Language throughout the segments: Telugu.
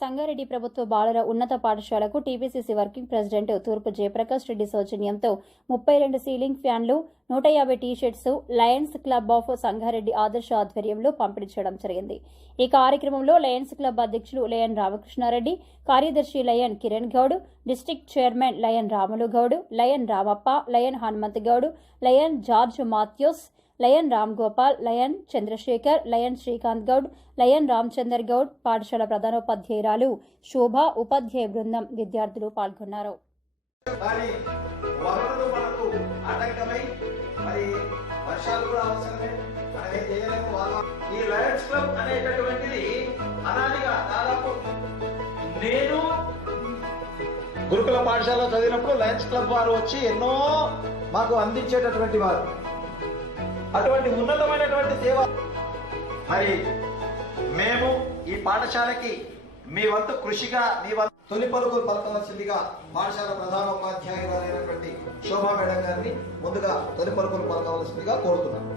సంగారెడ్డి ప్రభుత్వ బాలుర ఉన్నత పాఠశాలకు టీపీసీసీ వర్కింగ్ ప్రెసిడెంట్ తూర్పు జయప్రకాష్ రెడ్డి సౌజన్యంతో ముప్పై రెండు సీలింగ్ ఫ్యాన్లు నూట యాభై T-shirts lions club of Sangareddy Adarsh ఆధ్వర్యంలో పంపిణీ చేయడం జరిగింది. ఈ కార్యక్రమంలో లయన్స్ క్లబ్ అధ్యక్షులు లయన్ రామకృష్ణారెడ్డి కార్యదర్శి lion Kiran Goud district chairman lion Ramulu Goud lion Ramappa lion Hanumanth Goud lion George Mathews lion Ram Gopal lion Chandrashekar lion Srikanth Goud lion Ramachander Goud పాఠశాల ప్రధానోపాధ్యాయురాలు శోభ ఉపాధ్యాయ బృందం విద్యార్థులు పాల్గొన్నారు. నేను గురుకుల పాఠశాల చదివినప్పుడు లయన్స్ క్లబ్ వారు వచ్చి ఎన్నో మాకు అందించేటటువంటి వారు. అటువంటి ఉన్నతమైనటువంటి సేవ మరి మేము ఈ పాఠశాలకి మీ వంతు కృషిగా మీ వంతు తొలి పలుకులు పలకవలసిందిగా పాఠశాల ప్రధానోపాధ్యాయురాలైనటువంటి శోభా మేడం గారిని ముందుగా తొలి పలుకులు పలకవలసిందిగా కోరుతున్నాను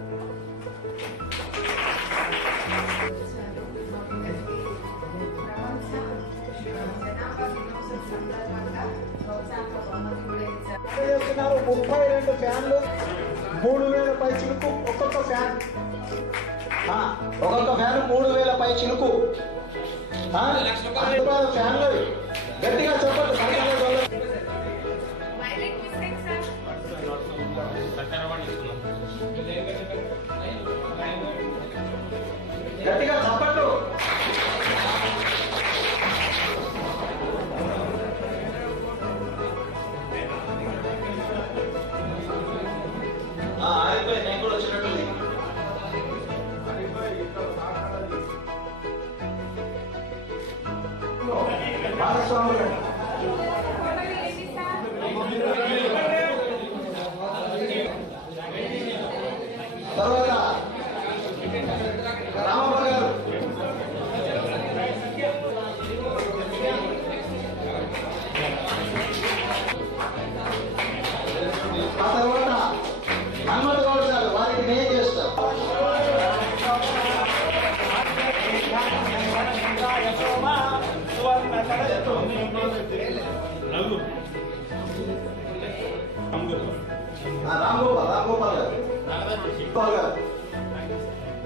ముప్పై రెండు ఫ్యాన్లు మూడు వేల పై చిలుకు ఒక్కొక్క ఫ్యాన్. ఒక్కొక్క ఫ్యాన్ మూడు వేల పై చిలుకు ఫ్యాన్లు తర్వాత రామప్ప గారు. ఆ తర్వాత హనుమంత్ గౌడ్ గారు వారికి నేను చేస్తాను? రామ్ గోపాల్ గారు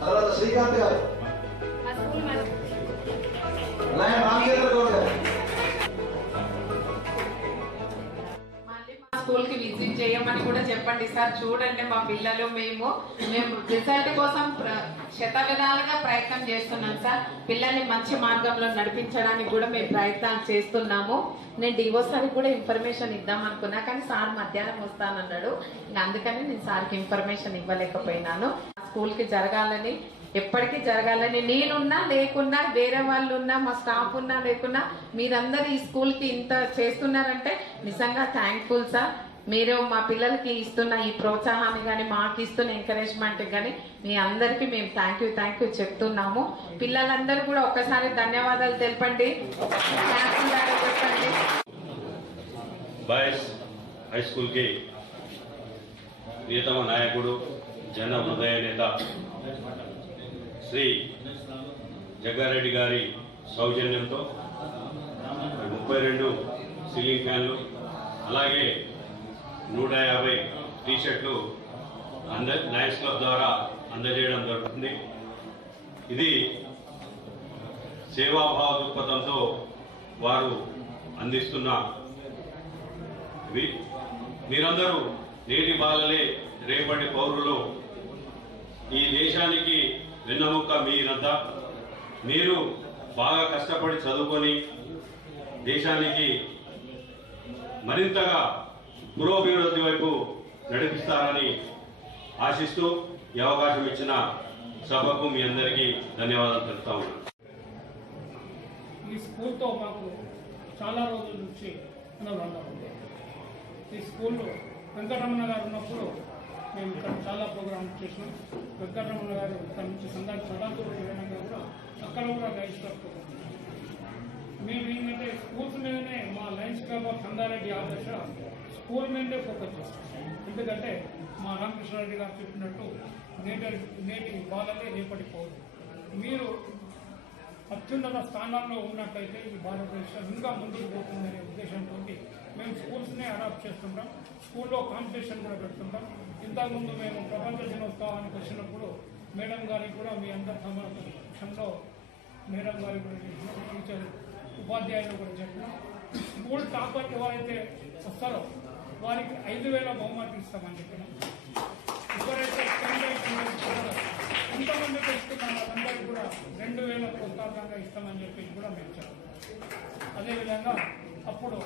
తర్వాత శ్రీకాంత్ గారు. మా రామచంద్ర గౌడ్ గారు. స్కూల్కి విజిట్ చేయమని కూడా చెప్పండి సార్. చూడండి మా పిల్లలు మేము మేము రిజల్ట్ కోసం శత విధాలుగా ప్రయత్నం చేస్తున్నాం సార్. పిల్లల్ని మంచి మార్గంలో నడిపించడానికి కూడా మేము ప్రయత్నాలు చేస్తున్నాము. నేను డివో సార్కి కూడా ఇన్ఫర్మేషన్ ఇద్దాం అనుకున్నా కానీ సార్ మధ్యాహ్నం వస్తానన్నాడు. అందుకని నేను సార్కి ఇన్ఫర్మేషన్ ఇవ్వలేకపోయినాను. స్కూల్కి జరగాలని ఎప్పటికీ జరగాలని నేనున్నా లేకున్నా వేరే వాళ్ళు ఉన్నా మా స్టాఫ్ ఉన్నా లేకున్నా మీరందరూ ఈ స్కూల్కి ఇంత చేస్తున్నారంటే నిజంగా థ్యాంక్ఫుల్ సార్. మీరు మా పిల్లలకి ఇస్తున్న ఈ ప్రోత్సాహాన్ని కానీ మాకు ఇస్తున్న ఎంకరేజ్మెంట్ కానీ మీ అందరికీ మేము థ్యాంక్ యూ థ్యాంక్ యూ చెప్తున్నాము. పిల్లలందరూ కూడా ఒక్కసారి ధన్యవాదాలు తెలపండి. చెప్పండి. బాయ్స్ హై స్కూల్కి ప్రియతమ నాయకుడు జన హృదయ నేత శ్రీ జగ్గారెడ్డి గారి సౌజన్యంతో ముప్పై రెండు సీలింగ్ ఫ్యాన్లు అలాగే నూట యాభై టీషర్ట్లు అంద లయన్స్ క్లబ్ ద్వారా అందజేయడం జరుగుతుంది. ఇది సేవాభావ దృక్పథంతో వారు అందిస్తున్న ఇవి మీరందరూ నేటి బాలలే రేపటి పౌరులు. ఈ దేశానికి వెన్నముక్క మీరంతా మీరు బాగా కష్టపడి చదువుకొని దేశానికి మరింతగా పురోభివృద్ధి వైపు నడిపిస్తారని ఆశిస్తూ ఈ అవకాశం ఇచ్చిన సభకు మీ అందరికీ ధన్యవాదాలు తెలుపుతా ఉన్నాను. ఈ స్కూల్తో మాకు చాలా రోజుల నుంచి అనుబంధం ఉంది. ఈ స్కూల్లో వెంకటరమణ గారు ఉన్నప్పుడు మేము ఇక్కడ చాలా ప్రోగ్రామ్స్ చేసినాం. వెంకటరమణ గారు ఇక్కడ నుంచి సందాన్ని సదాపురం చేయడంగా కూడా అక్కడ కూడా లైన్స్ క్లబ్ మేము ఏంటంటే స్కూల్స్ మీదనే మా లైన్స్ క్లబ్ ఆఫ్ సంగారెడ్డి ఆదర్శ స్కూల్ మీదే ఫోకస్ చేస్తాం ఎందుకంటే మా రామకృష్ణారెడ్డి గారు చెప్పినట్టు నేటి నేటి బాలనే రేపటి పౌరులు మీరు అత్యున్నత స్థానాల్లో ఉన్నట్టయితే ఈ భారతదేశం ఇంకా ముందుకు పోతుందనే ఉద్దేశంతో మేము స్కూల్స్నే అడాప్ట్ చేస్తుంటాం. స్కూల్లో కాంపిటీషన్ కూడా పెడుతుంటాం. ఇంతకుముందు మేము ప్రపంచ దినోత్సవానికి వచ్చినప్పుడు మేడం గారికి కూడా మీ అందరి సమక్షంలో మేడం గారి కూడా టీచర్ ఉపాధ్యాయులు కూడా చెప్పినాం స్కూల్ టాపర్ ఎవరైతే వస్తారో వారికి ఐదు వేల బహుమతి ఇస్తామని చెప్పిన. ఎవరైతే టెన్ అవుతున్నారో ఎంతమంది పెట్టుకున్న వాళ్ళందరికీ కూడా రెండు వేల ప్రోత్సాహంగా ఇస్తామని చెప్పి కూడా మేము చెప్పాం. అదేవిధంగా అప్పుడు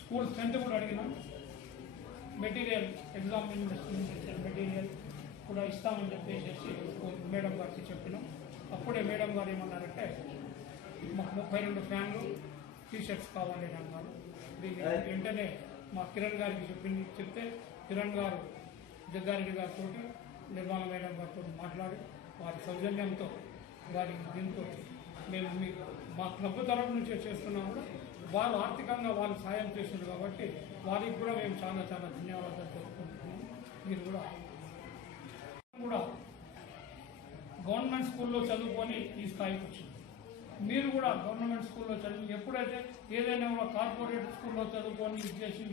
స్కూల్ స్ట్రెంత్ కూడా అడిగినాం. మెటీరియల్ ఎగ్జామ్ మెటీరియల్ కూడా ఇస్తామని చెప్పేసి మేడం గారికి చెప్పినాం. అప్పుడే మేడం గారు ఏమన్నారంటే ముప్పై రెండు ఫ్యాన్లు టీ షర్ట్స్ కావాలి అన్నారు. దీన్ని వెంటనే మా కిరణ్ గారికి చెప్పింది చెప్తే కిరణ్ గారు జగ్గారెడ్డి గారితో నిర్మాణ మేడం గారితో మాట్లాడి వారి సౌజన్యంతో వారి దీంతో మేము మీకు మా క్లబ్ తరఫు నుంచే చేస్తున్నాము. వారు ఆర్థికంగా వాళ్ళు సాయం చేసింది కాబట్టి వారికి కూడా మేము చాలా చాలా ధన్యవాదాలు తెలుపుకుంటున్నాము. మీరు కూడా కూడా గవర్నమెంట్ స్కూల్లో చదువుకొని ఈ స్థాయికి వచ్చింది. మీరు కూడా గవర్నమెంట్ స్కూల్లో చదివి ఎప్పుడైతే ఏదైనా కూడా కార్పొరేట్ స్కూల్లో చదువుకొని ఇది చేసి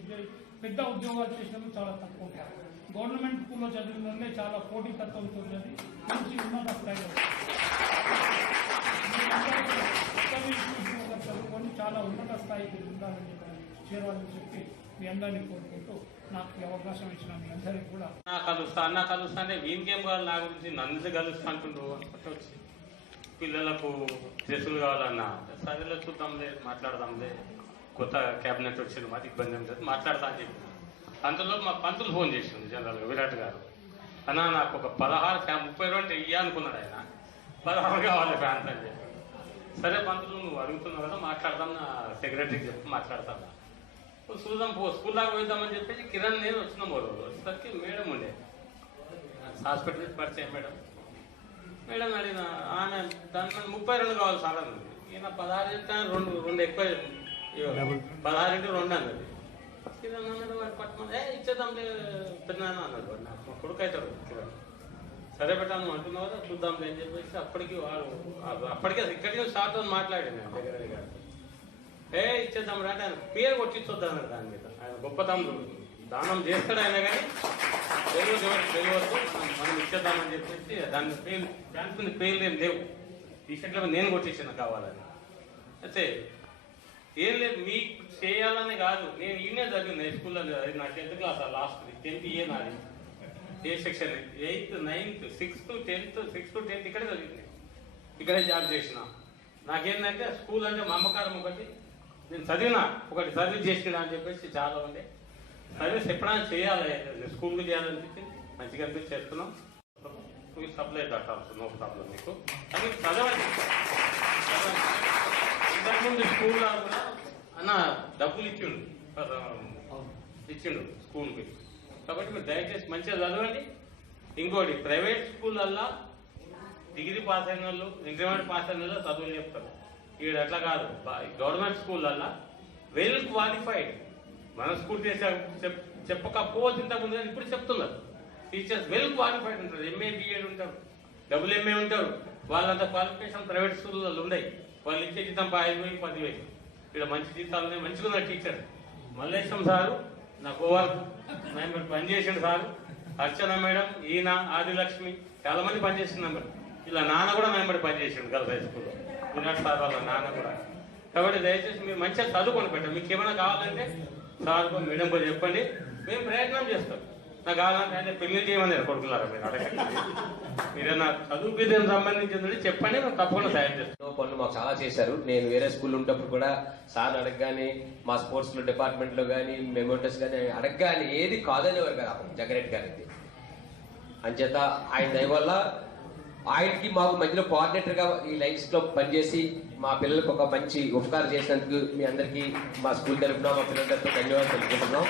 పెద్ద ఉద్యోగాలు చేసినప్పుడు చాలా తక్కువ ఉంటారు గవర్నమెంట్ స్కూల్లో చదివిన చాలా పోటీతత్వంతో ఉన్నది మంచి ఉన్నత స్థాయిలో చదువుకొని చాలా ఉన్నత స్థాయికి ఉండాలని చెప్పి చేరాలని చెప్పి మీ అందరినీ కోరుకుంటూ నాకు ఈ అవకాశం ఇచ్చిన మీ అందరికీ కూడా నా కలుస్తా అన్న కలుస్తా అంటే వీనికేం కాదు నా గురించి? నన్ను కలుస్తా అంటుండ్రు అనుకుంటూ వచ్చి పిల్లలకు డ్రెస్సులు కావాలన్నా. సరేలో చూద్దాంలే మాట్లాడదాంలే. కొత్త క్యాబినెట్ వచ్చింది మాది ఇబ్బంది ఏం లేదు. మాట్లాడతా అని చెప్పి మా పంతులు ఫోన్ చేసింది జనరల్గా విరాట్ గారు. అన్నా నాకు ఒక పదహారు ఫ్యాన్ ముప్పై రెండు ఇయ్య అనుకున్నాడు ఆయన. పదహారు కావాలి ఫ్యాన్స్ అని చెప్పి. సరే పంతులు నువ్వు అడుగుతున్నావు కదా మాట్లాడదాం నా సెక్రటరీకి చెప్పి మాట్లాడతాను చూద్దాం పో స్కూల్ దాకా పోయిద్దామని చెప్పేసి కిరణ్ నేను వచ్చినాం ఓ రోజు. వచ్చేసరికి మేడం ఉండే. హాస్పిటల్ పరిచయం మేడం. మేడం అడిగిన ఆమె దాని మీద ముప్పై రెండు కావాలి సార్ అన్నది ఈయన పదహారు చెప్తే ఆయన రెండు రెండు ఎక్కువ. పదహారు ఇంటూ రెండు అన్నది. అన్నాడు వాడు పట్టుకుని ఏ ఇచ్చేద్దాంలే పెద్దనాన్న అన్నాడు వాడు. నాకు కొడుకు అవుతాడు సరే పెట్టాను అంటున్నావు కదా చూద్దాంలే అని చెప్పేసి అప్పటికి వాడు అప్పటికే ఇక్కడికి స్టార్ట్ అని మాట్లాడాను నేను దగ్గర దగ్గర. ఏ ఇచ్చేద్దాం రా అంటే ఆయన పేరు కొట్టించొద్దాను దాని మీద. ఆయన గొప్పతనం దానం చేస్తాడు ఆయన కానీ తెలియదు ఎవరు తెలియదు మనం- ఇచ్చే ఇచ్చేద్దామని చెప్పేసి దాని పేరు దాని మీద పేర్లు ఏం లేవు. టీ షర్ట్ల నేను కొట్టేసాను కావాలని. అయితే ఏం లేదు మీకు చేయాలని కాదు. నేను ఈయనే చదివిన స్కూల్లో అది నా tenth class last tenth year నాది. A section eighth ninth sixth tenth sixth tenth ఇక్కడే చదివింది. ఇక్కడే జాబ్ చేసిన. నాకేంటంటే స్కూల్ అంటే మమకారం ఒకటి. నేను చదివినా ఒకటి సర్వీస్ చేసిన అని చెప్పేసి చాలా ఉండే. సర్వీస్ ఎప్పుడైనా చేయాలి. స్కూల్కి చేయాలనిపించింది మంచిగా అనిపించి చేస్తున్నాం. సప్లై కట్టాల్సి నో ప్రాబ్లం మీకు కానీ చదవండి. ఇంతకుముందు స్కూల్లో కూడా అన్న డబ్బులు ఇచ్చిండు. ఇచ్చిండు స్కూల్కి. కాబట్టి మీరు దయచేసి మంచిగా చదవండి. ఇంకోటి ప్రైవేట్ స్కూళ్ళల్లో డిగ్రీ పాస్ అయిన వాళ్ళు ఇంటర్మీడియట్ పాస్ అయిన వాళ్ళు చదువులు చెప్తారు. ఇక్కడ అట్లా కాదు. గవర్నమెంట్ స్కూళ్ళల్లో వెల్ క్వాలిఫైడ్ మన స్కూల్ చెప్- చెప్పకపోతే ఇంతకుముందు కానీ ఇప్పుడు చెప్తున్నారు. టీచర్స్ వెల్ క్వాలిఫైడ్ ఉంటారు ఎంఏ బిఎడ్ ఉంటారు డబుల్ ఎంఏ ఉంటారు. వాళ్ళంత క్వాలిఫికేషన్ ప్రైవేట్ స్కూల్లో ఉన్నాయి. వాళ్ళు ఇచ్చే జీతం ఐదు వేలు పదివేలు. ఇక్కడ మంచి జీతాలు ఉన్నాయి మంచిగా ఉన్నారు టీచర్. మల్లేశం సారు నా గోవాల్ మేము పనిచేసిండు సారు. అర్చన మేడం ఈయన ఆదిలక్ష్మి చాలా మంది పనిచేస్తున్నారు మేడం ఇలా నాన్న కూడా మేము పనిచేసిండు గర్ల్స్ హై స్కూల్లో. విరాట్ సార్ వాళ్ళ నాన్న కూడా. కాబట్టి దయచేసి మీరు మంచిగా చదువుకొని పెట్టండి. మీకు ఏమైనా కావాలంటే సార్ మేడం చెప్పండి. మేము ప్రయత్నం చేస్తాం. నాకు కాదంటే అంటే పెళ్ళి చేయమని కొడుకున్నారా మీరు? అడగండి. మీరేనా చదువు బిడ్డకు సంబంధించింది చెప్పండి మేము తప్పకుండా సాయం చేస్తాం. పనులు మాకు చాలా చేశారు. నేను వేరే స్కూల్ ఉంటప్పుడు కూడా సార్ అడగగానే మా స్పోర్ట్స్లో డిపార్ట్మెంట్లో కానీ మెమోటర్స్ కానీ అడగగానే ఏది కాదనేవారు కదా జగన్ రెడ్డి గారికి అంచేత ఆయన దయ వల్ల ఆయనకి మాకు మధ్యలో కోఆర్డినేటర్గా ఈ లైన్స్లో పనిచేసి మా పిల్లలకు ఒక మంచి ఉపకారం చేసినందుకు మీ అందరికీ మా స్కూల్ తరఫున మా పిల్లల తరఫున ధన్యవాదాలు తెలుపుకుంటున్నాం.